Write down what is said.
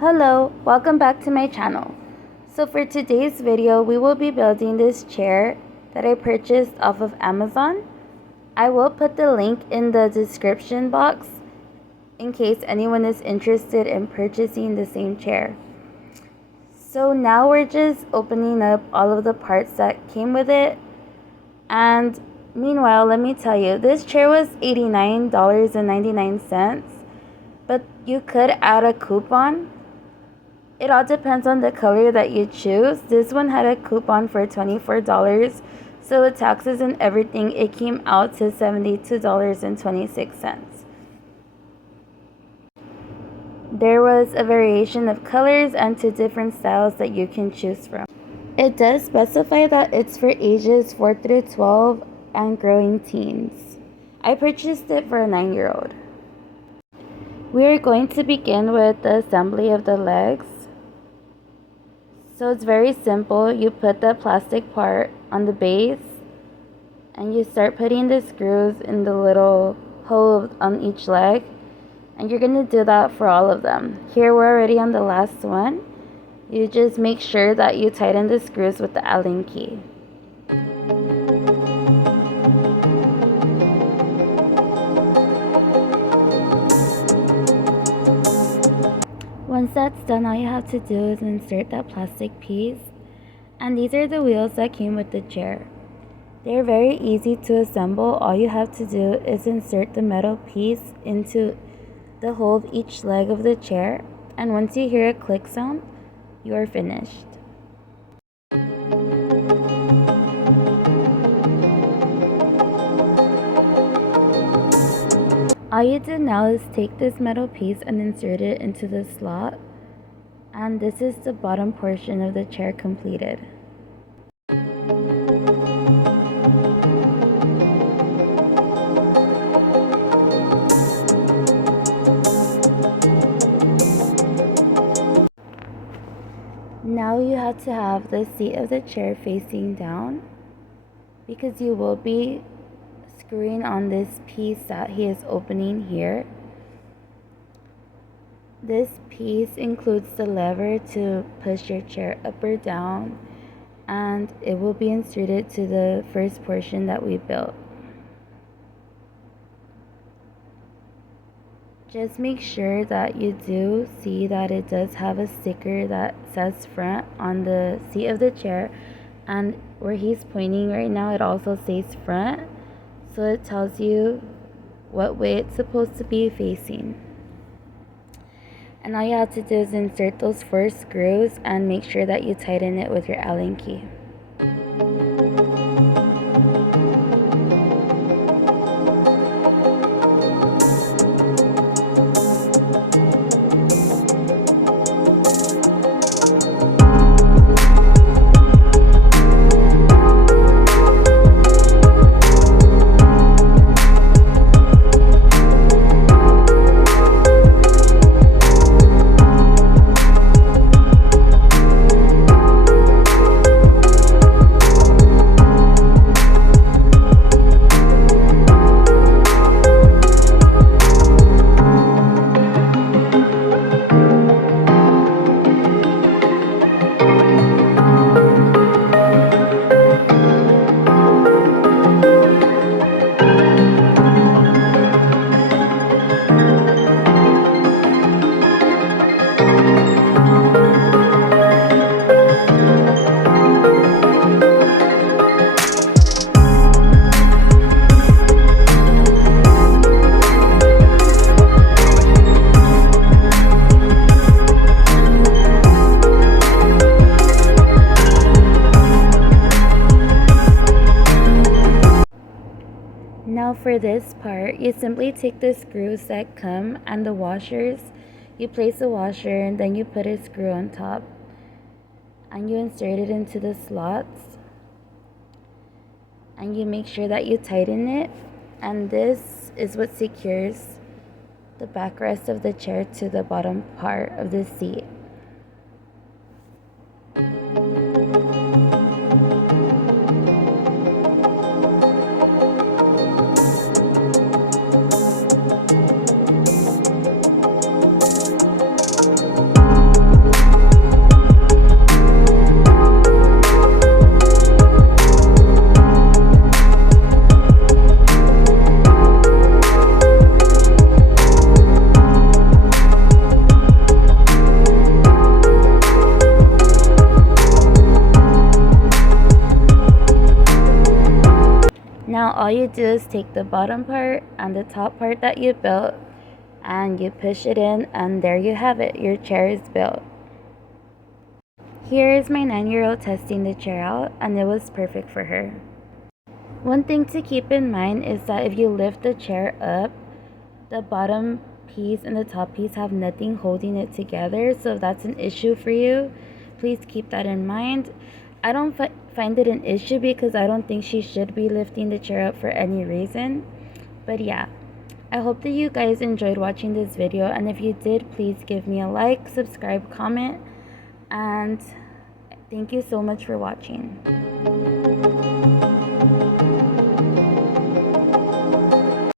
Hello, welcome back to my channel. So for today's video, we will be building this chair that I purchased off of Amazon. I will put the link in the description box in case anyone is interested in purchasing the same chair. So now we're just opening up all of the parts that came with it. And meanwhile, let me tell you, this chair was $89.99, but you could add a coupon. It all depends on the color that you choose. This one had a coupon for $24, so with taxes and everything, it came out to $72.26. There was a variation of colors and 2 different styles that you can choose from. It does specify that it's for ages 4 through 12 and growing teens. I purchased it for a 9-year-old. We are going to begin with the assembly of the legs. So it's very simple. You put the plastic part on the base and you start putting the screws in the little hole on each leg, and you're going to do that for all of them. Here we're already on the last one. You just make sure that you tighten the screws with the Allen key. Once that's done, all you have to do is insert that plastic piece. And these are the wheels that came with the chair. They're very easy to assemble. All you have to do is insert the metal piece into the hole of each leg of the chair. And once you hear a click sound, you are finished. All you do now is take this metal piece and insert it into the slot, and this is the bottom portion of the chair completed. Now you have to have the seat of the chair facing down because you will be screwing on this piece that he is opening here. This piece includes the lever to push your chair up or down, and it will be inserted to the first portion that we built. Just make sure that you do see that it does have a sticker that says front on the seat of the chair, and where he's pointing right now it also says front. So it tells you what way it's supposed to be facing. And all you have to do is insert those 4 screws and make sure that you tighten it with your Allen key. Now for this part, you simply take the screws that come and the washers, you place a washer and then you put a screw on top and you insert it into the slots and you make sure that you tighten it, and this is what secures the backrest of the chair to the bottom part of the seat. all you do is take the bottom part and the top part that you built and you push it in, and there you have it. Your chair is built. Here is my 9-year-old testing the chair out, and it was perfect for her. One thing to keep in mind is that if you lift the chair up, the bottom piece and the top piece have nothing holding it together. So if that's an issue for you, please keep that in mind. I don't find it an issue because I don't think she should be lifting the chair up for any reason. But yeah, I hope that you guys enjoyed watching this video, and if you did, please give me a like, subscribe, comment, and thank you so much for watching.